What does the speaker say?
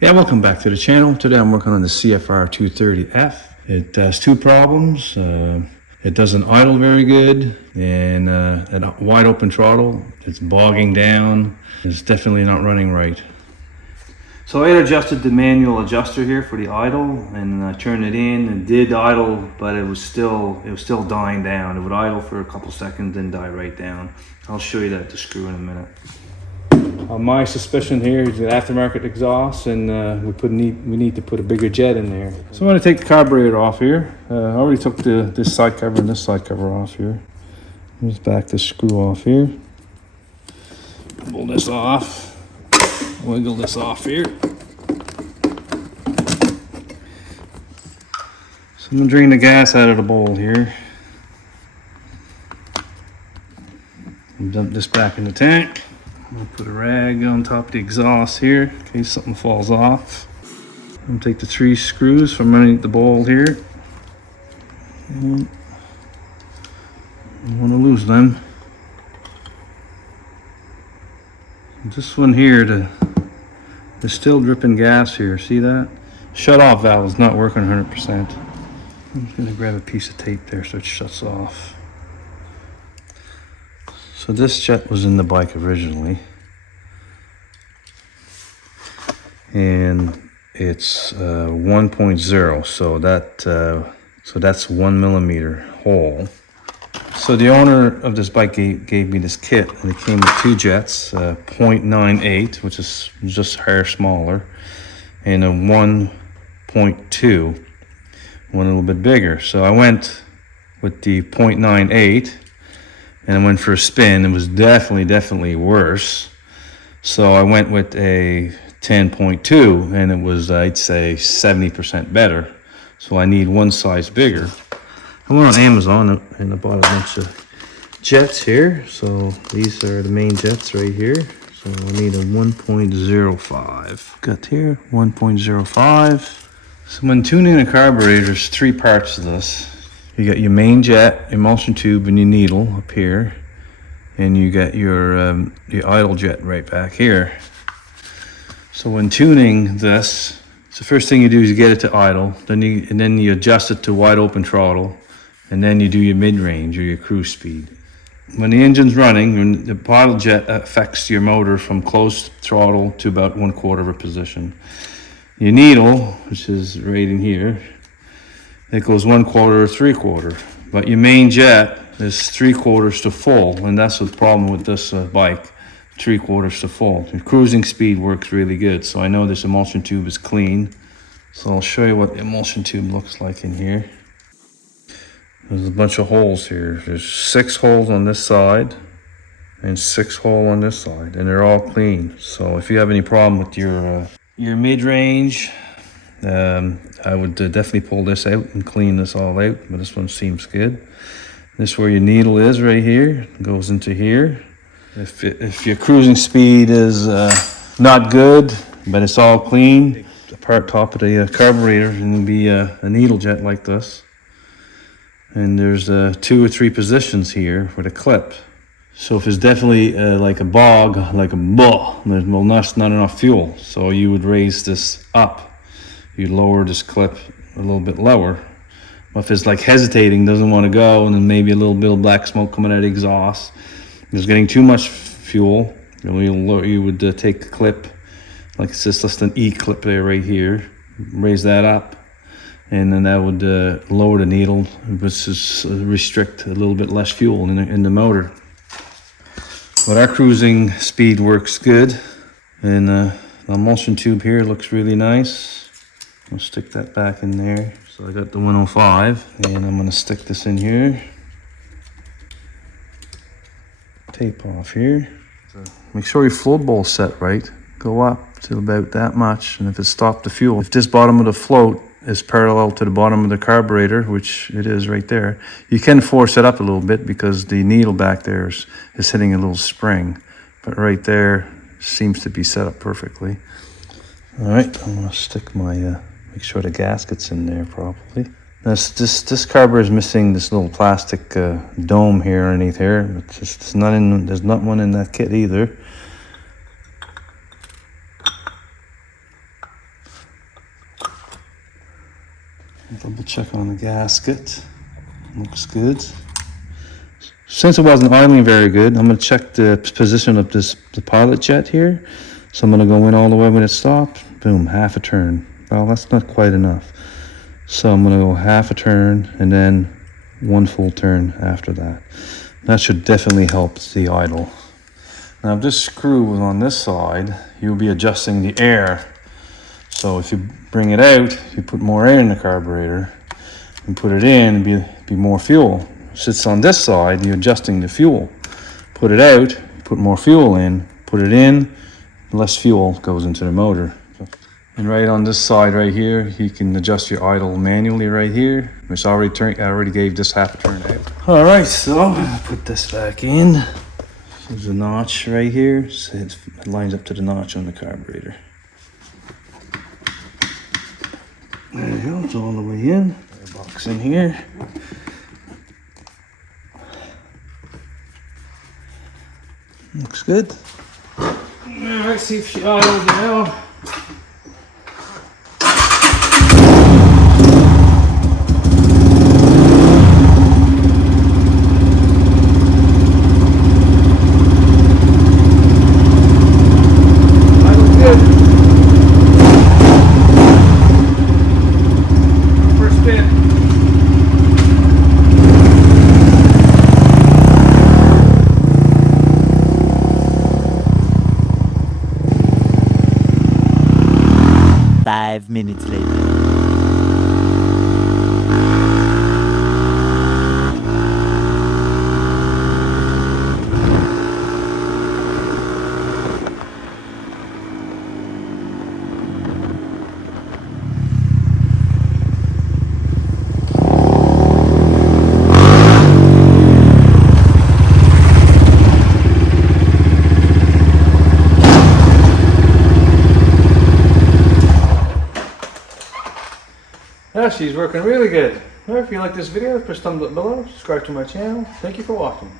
Yeah, welcome back to the channel. Today I'm working on the CFR230f. It has two problems. It doesn't idle very good, and at a wide open throttle, it's bogging down. It's definitely not running right. So I had adjusted the manual adjuster here for the idle, and I turned it in and did idle, but it was still dying down. It would idle for a couple seconds, then die right down. I'll show you that the screw in a minute. My suspicion here is the aftermarket exhaust, and we need to put a bigger jet in there. So I'm going to take the carburetor off here. I already took this side cover and this side cover off here. Just back this screw off here. Pull this off. Wiggle this off here. So I'm going to drain the gas out of the bowl here. And dump this back in the tank. I'll put a rag on top of the exhaust here in case something falls off. I'm take the 3 screws from underneath the bowl here. And I want to lose them. This one here, there's still dripping gas here. See that? Shut off valve is not working 100%. I'm just going to grab a piece of tape there so it shuts off. So this jet was in the bike originally, and it's 1.0, so that's 1 millimeter hole. So the owner of this bike gave me this kit, and it came with 2 jets, 0.98, which is just a hair smaller, and a 1.2, one a little bit bigger. So I went with the 0.98. And I went for a spin. It was definitely worse. So I went with a 10.2, and it was, I'd say, 70% better. So I need one size bigger. I went on Amazon and I bought a bunch of jets here. So these are the main jets right here. So I need a 1.05. Got here, 1.05. So when tuning a carburetor, there's 3 parts to this. You got your main jet, emulsion tube, and your needle up here, and you got your idle jet right back here. So when tuning this, the first thing you do is you get it to idle, then you adjust it to wide open throttle, and then you do your mid-range or your cruise speed. When the engine's running, when the idle jet affects your motor from closed throttle to about 1/4 of a position. Your needle, which is right in here, it goes 1/4 or 3/4, but your main jet is 3/4 to full, and that's the problem with this bike, 3/4 to full. Your cruising speed works really good, so I know this emulsion tube is clean. So I'll show you what the emulsion tube looks like in here. There's a bunch of holes here. There's 6 holes on this side and 6 holes on this side, and they're all clean. So if you have any problem with your mid-range, I would definitely pull this out and clean this all out, but this one seems good. This is where your needle is right here. It goes into here. If your cruising speed is not good, but it's all clean, the top of the carburetor, and it'll be a needle jet like this. And there's 2 or 3 positions here for the clip. So if it's definitely like a bog, like a bull, there's not enough fuel. So you would raise this up. You lower this clip a little bit lower. But if it's like hesitating, doesn't want to go, and then maybe a little bit of black smoke coming out of the exhaust, it's getting too much fuel, you would take the clip, like it's just an E clip there right here, raise that up, and then that would lower the needle, which is restrict a little bit less fuel in the motor. But our cruising speed works good, and the emulsion tube here looks really nice. I'll stick that back in there. So I got the 105, and I'm going to stick this in here. Tape off here. So make sure your float bowl's set right. Go up to about that much, and if it stopped the fuel, if this bottom of the float is parallel to the bottom of the carburetor, which it is right there, you can force it up a little bit because the needle back there is hitting a little spring. But right there seems to be set up perfectly. All right, I'm going to stick my make sure the gasket's in there properly. This carburetor is missing this little plastic dome here underneath here, but there's not one in that kit either. Double check on the gasket. Looks good. Since it wasn't idling very good, I'm going to check the position of the pilot jet here. So I'm going to go in all the way when it stopped. Boom, half a turn. Well, that's not quite enough. So I'm going to go half a turn and then one full turn after that. That should definitely help the idle. Now if this screw was on this side, you'll be adjusting the air. So if you bring it out, you put more air in the carburetor and put it in, be more fuel. Sits on this side, you're adjusting the fuel. Put it out, put more fuel in, put it in, less fuel goes into the motor. And right on this side right here, you can adjust your idle manually right here, which I already gave this half a turn out. All right, so I'll put this back in. There's a notch right here, so it lines up to the notch on the carburetor. There you go, it's all the way in. Got a box in here. Looks good. Alright, see if she idles now. Minutes later. Yeah, she's working really good. Well, if you like this video, press thumbs up below, subscribe to my channel. Thank you for watching.